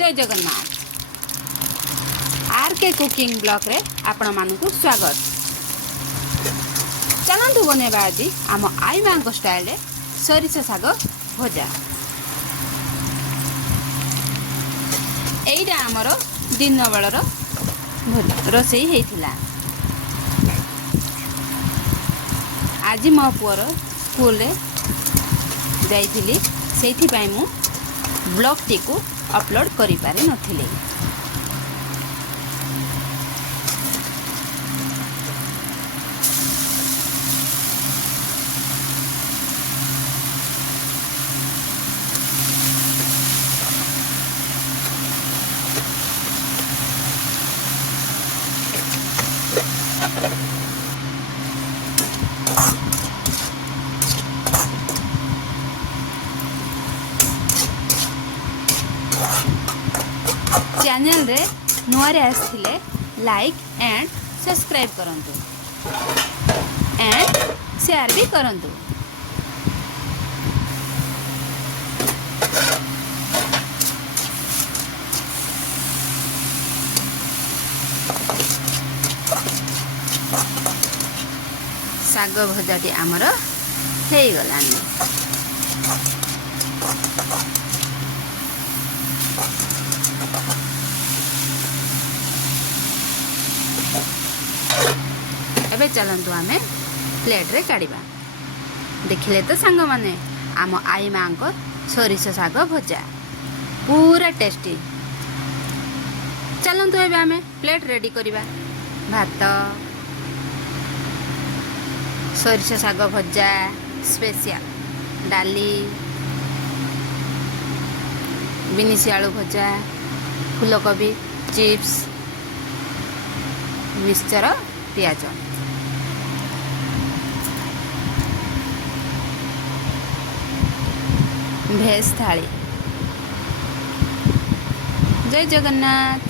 जय जगन्नाथ। आर के cooking blog रे आपण मानकु स्वागत। चलतु बनवा आज आम आई माँ स्टाइल सरिष शाग भजा। यहीटा आमर दिन बेलर रोसई होता। आज मो पुअर स्कूल जाइली से मु ब्लॉग टी को अपलोड करि पारि नथिले। चैनल रे नुआरे आसथिले लाइक एंड सब्सक्राइब करंतु एंड शेयर भी करंतु। शाग भजाटी आमर हो गलानी। एबे चलंतु आमे प्लेट रे काढ़िबा। देखिले तो सांग माने आम आई माँ को सरिष शाग भजा पूरा टेस्टी। चलंतु एबे आमे प्लेट रेडी करिबा। भात सरिष शाग भजा स्पेशल, डाली, बिनिसी आलू भजा, फूलकोबी चिप्स, मिक्सचर, पियाज, भेज थाली। जय जगन्नाथ।